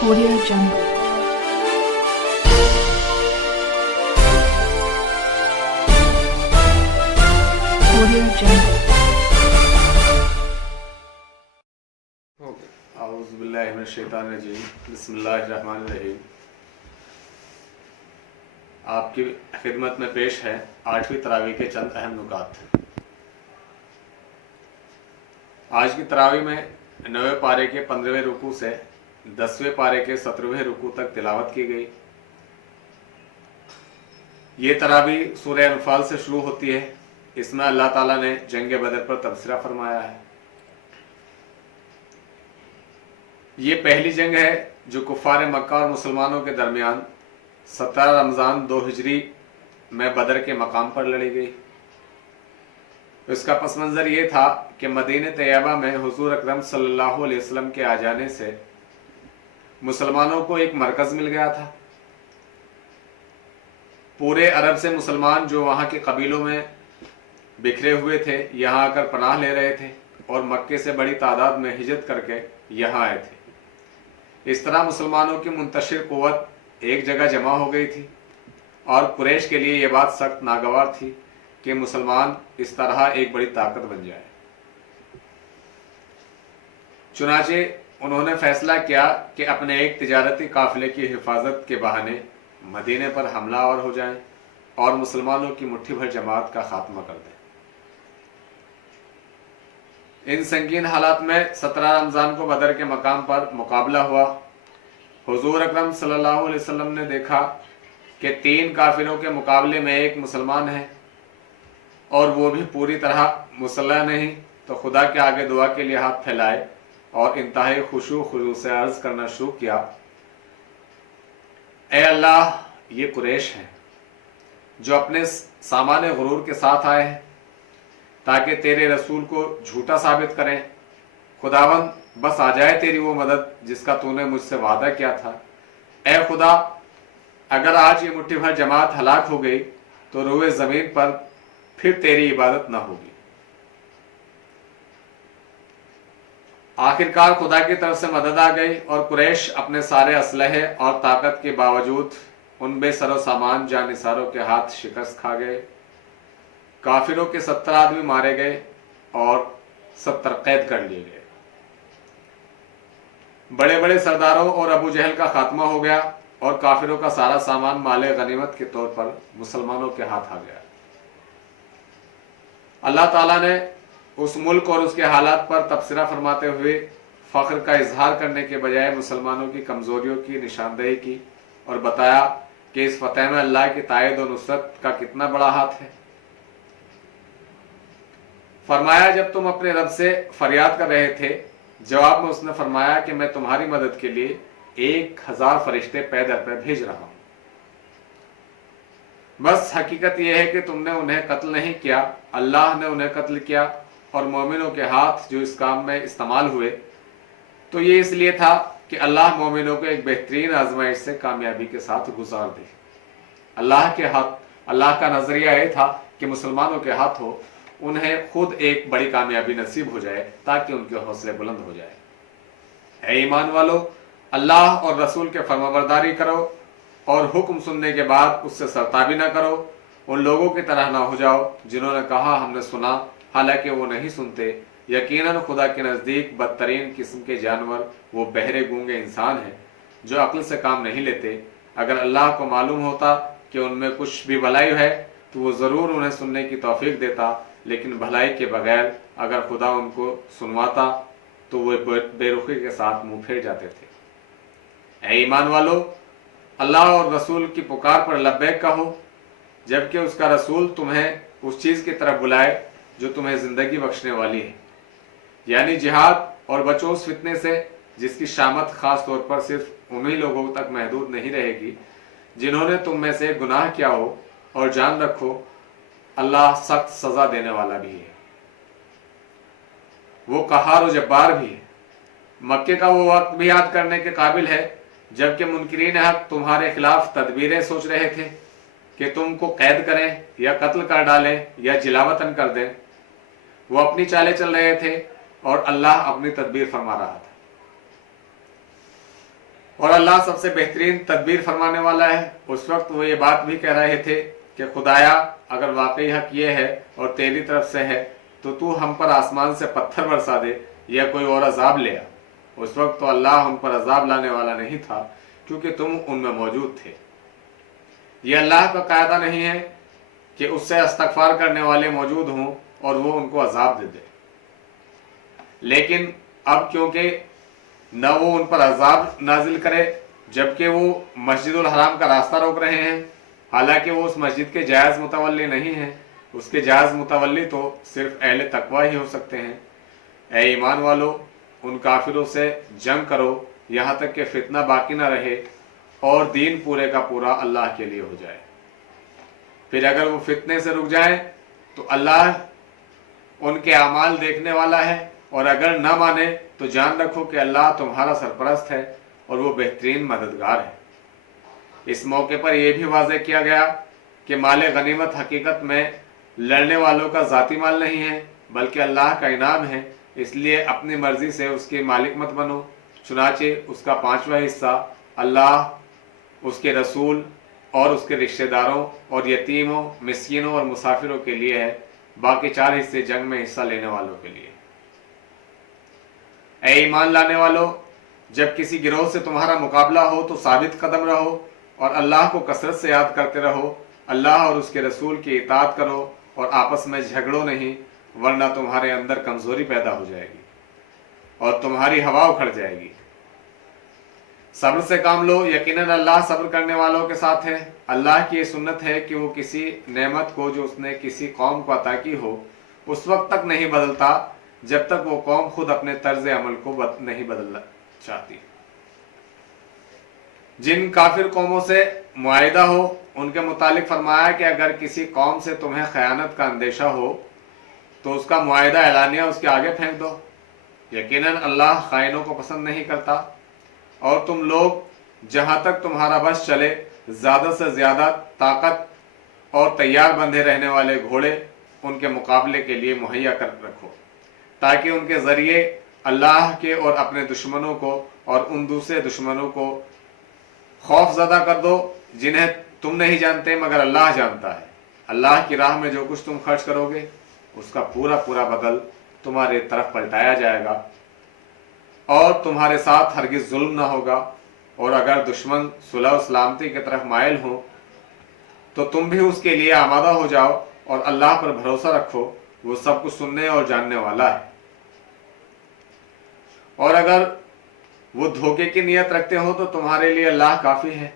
Audio Jungle. Audio Jungle. आऊज़ु बिल्लाहि मिनश शैतानिर रजीम, बिस्मिल्लाहिर रहमानिर रहीम। आपकी खिदमत में पेश है 8वीं तरावी के चंद अहम नुकात। आज की तरावी में 9वें पारे के 15वें रुकू से 10वें पारे के 17वें रुकू तक तिलावत की गई। ये तरावी सूरह अनफाल से शुरू होती है। इसमें अल्लाह ताला ने जंग बदर पर तबसरा फरमाया है। ये पहली जंग है जो कुफ़ार मक्का और मुसलमानों के दरमियान 17 रमज़ान 2 हिजरी में बदर के मकाम पर लड़ी गई। इसका पस मंज़र ये था कि मदीने तैयबा में हुज़ूर अकरम सल्लल्लाहु अलैहि वसल्लम के आ जाने से मुसलमानों को एक मरकज़ मिल गया था। पूरे अरब से मुसलमान जो वहाँ के कबीलों में बिखरे हुए थे यहाँ आकर पनाह ले रहे थे और मक्के से बड़ी तादाद में हिजरत करके यहाँ आए थे। इस तरह मुसलमानों की मुंतशिर क़ुव्वत एक जगह जमा हो गई थी और कुरैश के लिए यह बात सख्त नागवार थी कि मुसलमान इस तरह एक बड़ी ताकत बन जाए। चुनाचे उन्होंने फैसला किया कि अपने एक तिजारती काफिले की हिफाजत के बहाने मदीने पर हमलावर हो जाएं और मुसलमानों की मुट्ठी भर जमात का खात्मा कर दें। इन संगीन हालात में 17 रमज़ान को बदर के मकाम पर मुकाबला हुआ। हुजूर अकरम सल्लल्लाहु अलैहि वसल्लम ने देखा कि 3 काफिरों के मुकाबले में एक मुसलमान है और वो भी पूरी तरह मुसल्लह नहीं, तो खुदा के आगे दुआ के लिए हाथ फैलाए और इंतहाई खुशू खुजू से अर्ज करना शुरू किया, ए अल्लाह, ये कुरैश हैं जो अपने सामाने गुरूर के साथ आए हैं ताकि तेरे रसूल को झूठा साबित करें। खुदावंद, बस आ जाए तेरी वो मदद जिसका तूने मुझसे वादा किया था। ए खुदा, अगर आज ये मुट्ठी भर जमात हलाक हो गई तो रोए जमीन पर फिर तेरी इबादत ना होगी। आखिरकार खुदा की तरफ से मदद आ गई और कुरैश अपने सारे असलहे और ताकत के बावजूद उन बेसरो सामान जानिसारों के हाथ शिकस्त खा गए। काफिरों के 70 आदमी मारे गए और 70 कैद कर लिए गए। बड़े बड़े सरदारों और अबू जहल का खात्मा हो गया और काफिरों का सारा सामान माले गनीमत के तौर पर मुसलमानों के हाथ आ गया। अल्लाह ताला ने उस मुल्क और उसके हालात पर तबसरा फरमाते हुए फख्र का इजहार करने के बजाय मुसलमानों की कमजोरियों की निशानदेही की और बताया कि इस फतेह में अल्लाह की तायद और नुसरत का कितना बड़ा हाथ है। फरमाया, जब तुम अपने रब से फरियाद कर रहे थे, जवाब में उसने फरमाया कि मैं तुम्हारी मदद के लिए 1000 फरिश्ते पैदल पर भेज रहा हूं। बस हकीकत यह है कि तुमने उन्हें कत्ल नहीं किया, अल्लाह ने उन्हें कत्ल किया और मोमिनों के हाथ जो इस काम में इस्तेमाल हुए तो ये इसलिए था कि अल्लाह मोमिनों को एक बेहतरीन आजमाइश से कामयाबी के साथ गुजार दे। अल्लाह का नजरिया यह था कि मुसलमानों के हाथों उन्हें खुद एक बड़ी कामयाबी नसीब हो जाए ताकि उनके हौसले बुलंद हो जाए। ऐ ईमान वालो, अल्लाह और रसूल के फरमाबरदारी करो और हुक्म सुनने के बाद उससे सरताबी ना करो। उन लोगों की तरह ना हो जाओ जिन्होंने कहा हमने सुना हालांकि वो नहीं सुनते। यकीनन खुदा के नज़दीक बदतरीन किस्म के जानवर वो बहरे गूंगे इंसान हैं जो अक्ल से काम नहीं लेते। अगर अल्लाह को मालूम होता कि उनमें कुछ भी भलाई है तो वो ज़रूर उन्हें सुनने की तौफीक देता, लेकिन भलाई के बगैर अगर खुदा उनको सुनवाता तो वे बेरुखी के साथ मुंह फेर जाते थे। ऐ ईमान वालो, अल्लाह और रसूल की पुकार पर लब्बैक कहो जबकि उसका रसूल तुम्हें उस चीज़ की तरफ बुलाए जो तुम्हें ज़िंदगी बख्शने वाली है, यानी जिहाद, और बचो उस फितने से जिसकी शामत ख़ास तौर पर सिर्फ उन्हीं लोगों तक महदूद नहीं रहेगी जिन्होंने तुम में से गुनाह किया हो, और जान रखो अल्लाह सख्त सज़ा देने वाला भी है, वो कहार और जब्बार भी है। मक्के का वो वक्त भी याद करने के काबिल है जबकि मुनकिरीन हक तुम्हारे खिलाफ तदबीरें सोच रहे थे कि तुमको कैद करें या कत्ल कर डालें या जिलावतन कर दें। वो अपनी चालें चल रहे थे और अल्लाह अपनी तदबीर फरमा रहा था। اور اللہ سب سے بہترین تدبیر فرمانے والا ہے۔ اس وقت وہ یہ بات بھی کہہ رہے تھے کہ خدایا اگر واقعی حق یہ ہے اور تیری طرف سے ہے تو ہم پر آسمان سے پتھر برسا دے یا کوئی اور عذاب لے آ۔ اس وقت تو اللہ ان پر عذاب لانے والا نہیں تھا کیونکہ تم ان میں موجود تھے۔ یہ اللہ کا قاعدہ نہیں ہے کہ اس سے استغفار کرنے والے موجود ہوں اور وہ ان کو عذاب دے دے، لیکن اب کیونکہ نہ وہ ان پر عذاب نازل کرے جبکہ وہ مسجد الحرام کا راستہ روک رہے ہیں، حالانکہ وہ اس مسجد کے جائز متولی نہیں ہیں، اس کے جائز متولی تو صرف اہل تقوی ہی ہو سکتے ہیں۔ اے ایمان والو، ان کافروں سے جنگ کرو یہاں تک کہ فتنہ باقی نہ رہے اور دین پورے کا پورا اللہ کے لیے ہو جائے۔ پھر اگر وہ فتنے سے رک جائیں تو اللہ ان کے اعمال دیکھنے والا ہے، اور اگر نہ مانے تو جان رکھو کہ اللہ تمہارا سرپرست ہے اور وہ بہترین مددگار ہے۔ اس موقع پر یہ بھی واضح کیا گیا کہ مال غنیمت حقیقت میں لڑنے والوں کا ذاتی مال نہیں ہے بلکہ اللہ کا انعام ہے، اس لیے اپنی مرضی سے اس کے مالک مت بنو۔ چنانچہ اس کا 5واں حصہ اللہ، اس کے رسول اور اس کے رشتہ داروں اور یتیموں، مسکینوں اور مسافروں کے لیے ہے، باقی 4 حصے جنگ میں حصہ لینے والوں کے لیے۔ اے ایمان لانے والو، جب کسی گروہ سے تمہارا مقابلہ ہو تو ثابت قدم رہو اور اللہ کو کثرت سے یاد کرتے رہو، اللہ اور اس کے رسول کی اطاعت کرو اور آپس میں جھگڑو نہیں، ورنہ تمہارے اندر کمزوری پیدا ہو جائے گی اور تمہاری ہوا اکھڑ جائے گی۔ صبر سے کام لو، یقیناً اللہ صبر کرنے والوں کے ساتھ ہے۔ اللہ کی یہ سنت ہے کہ وہ کسی نعمت کو جو اس نے کسی قوم کو عطا کی ہو اس وقت تک نہیں بدلتا جب تک وہ قوم خود اپنے طرز عمل کو نہیں بدلنا چاہتی۔ جن کافر قوموں سے معاہدہ ہو ان کے متعلق فرمایا کہ اگر کسی قوم سے تمہیں خیانت کا اندیشہ ہو تو اس کا معاہدہ اعلانیہ اس کے آگے پھینک دو، یقیناً اللہ خائنوں کو پسند نہیں کرتا۔ اور تم لوگ جہاں تک تمہارا بس چلے زیادہ سے زیادہ طاقت اور تیار بندھے رہنے والے گھوڑے ان کے مقابلے کے لیے مہیا کر رکھو، تاکہ ان کے ذریعے اللہ کے اور اپنے دشمنوں کو اور ان دوسرے دشمنوں کو خوف زدہ کر دو جنہیں تم نہیں جانتے مگر اللہ جانتا ہے۔ اللہ کی راہ میں جو کچھ تم خرچ کرو گے اس کا پورا پورا بدل تمہارے طرف پلٹایا جائے گا اور تمہارے ساتھ ہرگز ظلم نہ ہوگا۔ اور اگر دشمن صلح و سلامتی کی طرف مائل ہو تو تم بھی اس کے لیے آمادہ ہو جاؤ اور اللہ پر بھروسہ رکھو، وہ سب کچھ سننے اور جاننے والا ہے۔ اور اگر وہ دھوکے کی نیت رکھتے ہو تو تمہارے لیے اللہ کافی ہے،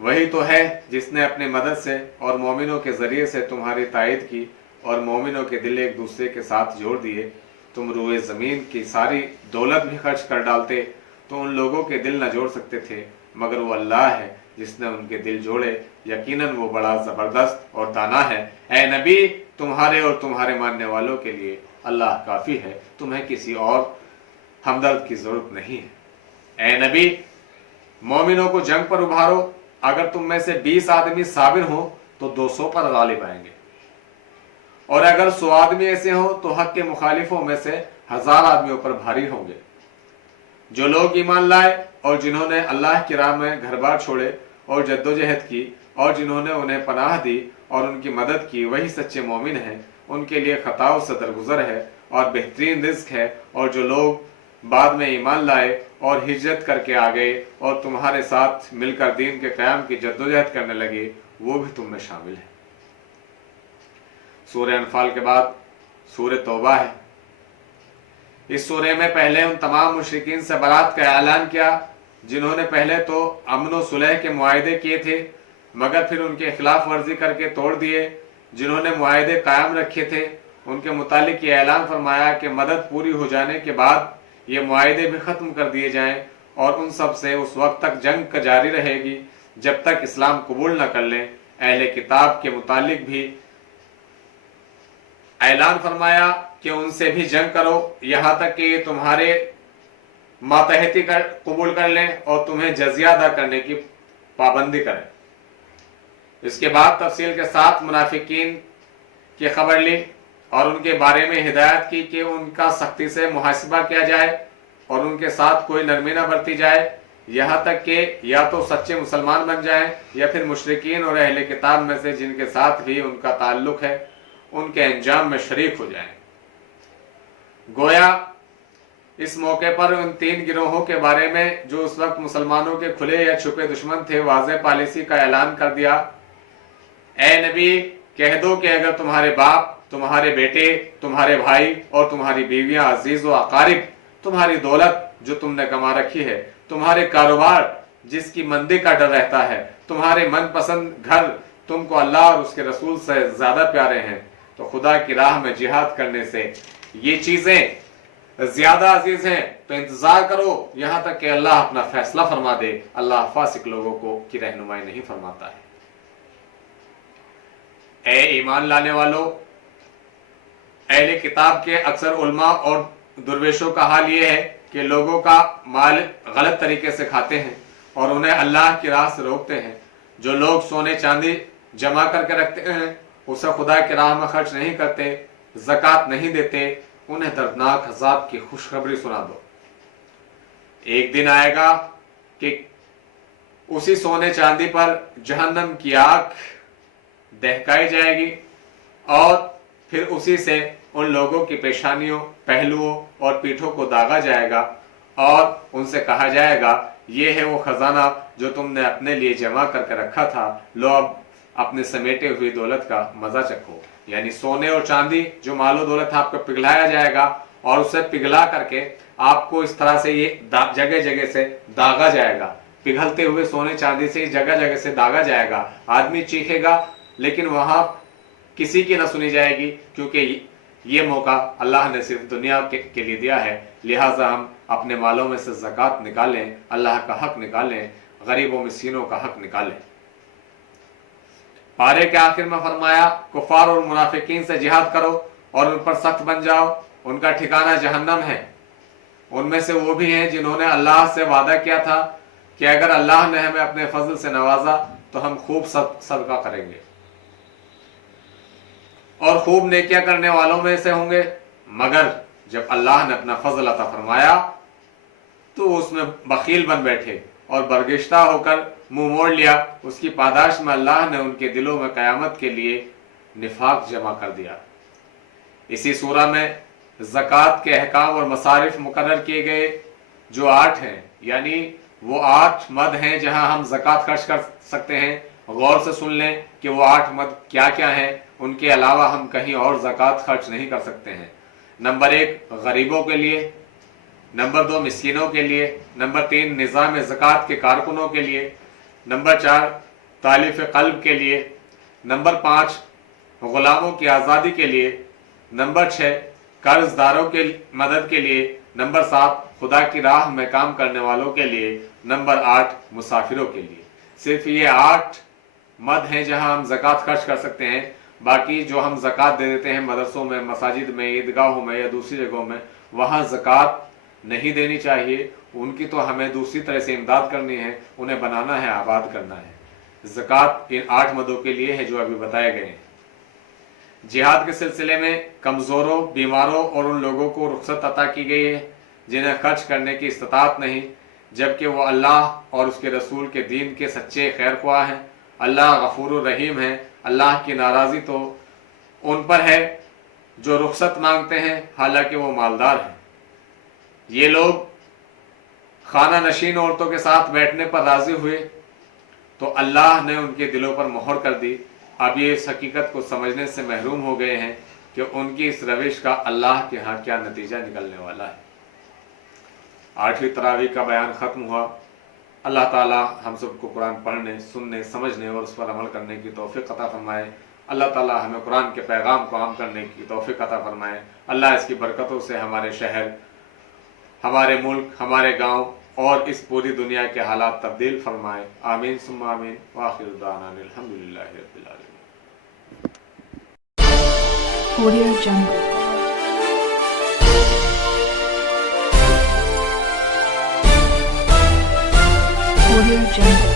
وہی تو ہے جس نے اپنی مدد سے اور مومنوں کے ذریعے سے تمہاری تائید کی اور مومنوں کے دل ایک دوسرے کے ساتھ جوڑ دیے۔ تم روئے زمین کی ساری دولت بھی خرچ کر ڈالتے تو ان لوگوں کے دل نہ جوڑ سکتے تھے، مگر وہ اللہ ہے جس نے ان کے دل جوڑے، یقیناً وہ بڑا زبردست اور دانا ہے۔ اے نبی، تمہارے اور تمہارے ماننے والوں کے لیے اللہ کافی ہے، تمہیں کسی اور ہمدرد کی ضرورت نہیں ہے۔ اے نبی، مومنوں کو جنگ پر ابھارو، اگر تم میں سے 20 آدمی صابر ہوں تو 200 پر غالب آئیں گے، اور اگر 100 آدمی ایسے ہوں تو حق کے مخالفوں میں سے 1000 آدمیوں پر بھاری ہوں گے۔ جو لوگ ایمان لائے اور جنہوں نے اللہ کی راہ میں گھر بار چھوڑے اور جدوجہد کی اور جنہوں نے انہیں پناہ دی اور ان کی مدد کی، وہی سچے مومن ہیں۔ ان کے لیے خطاؤں سے درگزر ہے اور بہترین رزق ہے۔ اور جو لوگ بعد میں ایمان لائے اور ہجرت کر کے آ گئے اور تمہارے ساتھ مل کر دین کے قیام کی جدوجہد کرنے لگے، وہ بھی تم میں شامل ہیں۔ سورہ انفال کے بعد سورہ توبہ ہے۔ اس سورہ میں پہلے ان تمام مشرکین سے برات کا اعلان کیا جنہوں نے پہلے تو امن و صلح کے معاہدے کیے تھے مگر پھر ان کے خلاف ورزی کر کے توڑ دیے۔ جنہوں نے معاہدے قائم رکھے تھے ان کے متعلق یہ اعلان فرمایا کہ مدد پوری ہو جانے کے بعد یہ معاہدے بھی ختم کر دیے جائیں، اور ان سب سے اس وقت تک جنگ جاری رہے گی جب تک اسلام قبول نہ کر لیں۔ اہل کتاب کے متعلق بھی اعلان فرمایا کہ ان سے بھی جنگ کرو یہاں تک کہ یہ تمہارے ماتحتی قبول کر لیں اور تمہیں جزیہ ادا کرنے کی پابندی کریں۔ اس کے بعد تفصیل کے ساتھ منافقین کی خبر لی اور ان کے بارے میں ہدایت کی کہ ان کا سختی سے محاسبہ کیا جائے اور ان کے ساتھ کوئی نرمی نہ برتی جائے۔ यहाँ तक कि या तो सच्चे मुसलमान बन जाएं या फिर मुशरिकीन और अहले किताब में से जिनके साथ भी उनका ताल्लुक है उनके अंजाम में शरीक हो जाएं। गोया इस मौके पर उन 3 गिरोहों के बारे में जो उस वक्त मुसलमानों के खुले या छुपे दुश्मन थे वाज़ेह पॉलिसी का ऐलान कर दिया। ए नबी, कह दो कि अगर तुम्हारे बाप, तुम्हारे बेटे, तुम्हारे भाई और तुम्हारी बीवियां, अजीज व अकारिब, तुम्हारी दौलत जो तुमने कमा रखी है, तुम्हारे कारोबार जिसकी मंदी का डर रहता है, तुम्हारे मनपसंद घर तुमको अल्लाह और उसके रसूल से ज्यादा प्यारे हैं, तो खुदा की राह में जिहाद करने से ये चीजें ज्यादा अजीज हैं। तो इंतजार करो यहां तक कि अल्लाह अपना फैसला फरमा दे। अल्लाह फासिक लोगों को की रहनुमाई नहीं फरमाता है। ए ईमान लाने वालों, अहले किताब के अक्सर उलमा और दुर्वेशों का हाल ये है कि लोगों का माल गलत तरीके से खाते हैं और उन्हें अल्लाह की राह से रोकते हैं। जो लोग सोने चांदी जमा करके रखते हैं उसे खुदा की राह में खर्च नहीं करते, ज़कात नहीं देते, उन्हें दर्दनाक अज़ाब की खुशखबरी सुना दो। एक दिन आएगा कि उसी सोने चांदी पर जहन्नम की आग दहकाई जाएगी और फिर उसी से उन लोगों की पेशानियों, पहलुओं और पीठों को दागा जाएगा और उनसे कहा जाएगा, ये है वो खजाना जो तुमने अपने लिए जमा करके रखा था, लो अब अपने समेटे हुई दौलत का मजा चखो। यानी सोने और चांदी जो मालो दौलत है आपको पिघलाया जाएगा और उसे पिघला करके आपको इस तरह से ये जगह जगह से दागा जाएगा। पिघलते हुए सोने चांदी से जगह जगह से दागा जाएगा। आदमी चीखेगा लेकिन वहां किसी की न सुनी जाएगी, क्योंकि ये मौका अल्लाह ने सिर्फ दुनिया के लिए दिया है। लिहाजा हम अपने मालों में से ज़कात निकालें, अल्लाह का हक निकालें, गरीबों मिस्कीनों का हक निकालें। पारे के आखिर में फरमाया, कुफार और मुनाफिकीन से जिहाद करो और उन पर सख्त बन जाओ, उनका ठिकाना जहन्नम है। उनमें से वो भी हैं जिन्होंने अल्लाह से वादा किया था कि अगर अल्लाह ने हमें अपने फजल से नवाजा तो हम खूब सदका करेंगे और खूब नेकियां करने वालों में से होंगे। मगर जब अल्लाह ने अपना फजल अता फरमाया तो उसमें बखील बन बैठे और बरगिश्ता होकर मुंह मोड़ लिया। उसकी पादाश में अल्लाह ने उनके दिलों में कयामत के लिए निफाक जमा कर दिया। इसी सूरा में ज़कात के अहकाम और मसारिफ मुकर्रर किए गए जो 8 हैं, यानी वो 8 मद हैं जहां हम ज़कात खर्च कर सकते हैं। गौर से सुन लें कि वो 8 मद क्या क्या हैं, उनके अलावा हम कहीं और ज़कात खर्च नहीं कर सकते हैं। नंबर 1 गरीबों के लिए, नंबर 2 मिस्कीनों के लिए, नंबर 3 निज़ाम ज़कात के कारकुनों के लिए, नंबर 4 तालिफ क़ल्ब के लिए, नंबर 5 गुलामों की आज़ादी के लिए, नंबर 6 कर्जदारों के मदद के लिए, नंबर 7 खुदा की राह में काम करने वालों के लिए, नंबर 8 मुसाफिरों के लिए। सिर्फ ये 8 मद हैं जहां हम ज़कात खर्च कर सकते हैं। बाकी जो हम ज़कात दे देते हैं मदरसों में, मसाजिद में, ईदगाहों में या दूसरी जगहों में, वहाँ ज़कात नहीं देनी चाहिए। उनकी तो हमें दूसरी तरह से इमदाद करनी है, उन्हें बनाना है, आबाद करना है। ज़कात इन 8 मदों के लिए है जो अभी बताए गए हैं। जिहाद के सिलसिले में कमज़ोरों, बीमारों और उन लोगों को रुख्सत अता की गई है जिन्हें खर्च करने की इस्तात नहीं, जबकि वो अल्लाह और उसके रसूल के दीन के सच्चे खैर ख्वाह हैं। अल्लाह गफूर रहीम है। अल्लाह की नाराज़ी तो उन पर है जो रुख्सत मांगते हैं हालांकि वो मालदार हैं। ये लोग खाना नशीन औरतों के साथ बैठने पर राजी हुए तो अल्लाह ने उनके दिलों पर मोहर कर दी। अब ये इस हकीकत को समझने से महरूम हो गए हैं कि उनकी इस रविश का अल्लाह के यहाँ क्या नतीजा निकलने वाला है। 8वीं तरावी का बयान ख़त्म हुआ। अल्लाह ताला हम सबको कुरान पढ़ने, सुनने, समझने और उस पर अमल करने की तौफीक अता फरमाए। अल्लाह ताला हमें कुरान के पैगाम को आम करने की तौफीक अता फरमाए। अल्लाह इसकी बरकतों से हमारे शहर, हमारे मुल्क, हमारे गाँव और इस पूरी दुनिया के हालात तब्दील फरमाए। आमीन सुम्मा आमीन। वाखिर दाना अल्हम्दुलिल्लाहि रब्बिल आलमीन। Audio Jungle. Audio Jungle.